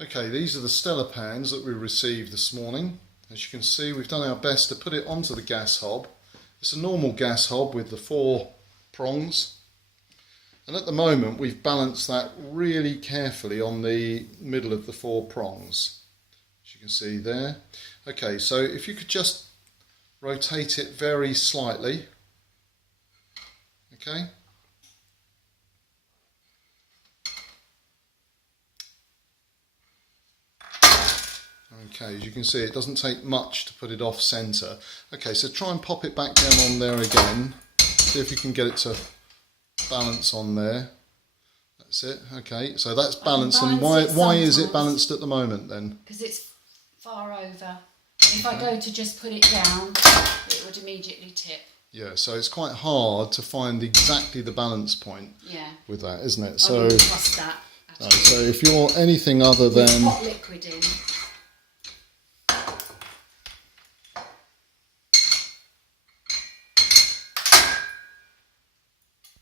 Okay, these are the Stellar pans that we received this morning. As you can see, we've done our best to put it onto the gas hob. It's a normal gas hob with the 4 prongs. And at the moment, we've balanced that really carefully on the middle of the 4 prongs. As you can see there. Okay, so if you could just rotate it very slightly. Okay. Okay, as you can see, it doesn't take much to put it off centre. Okay, so try and pop it back down on there again. See if you can get it to balance on there. That's it. Okay, so that's balanced. And why is it balanced at the moment then? Because it's far over. If I go to just put it down, it would immediately tip. Yeah, so it's quite hard to find exactly the balance point with that, isn't it? I wouldn't trust that. So if you're anything other than hot liquid in.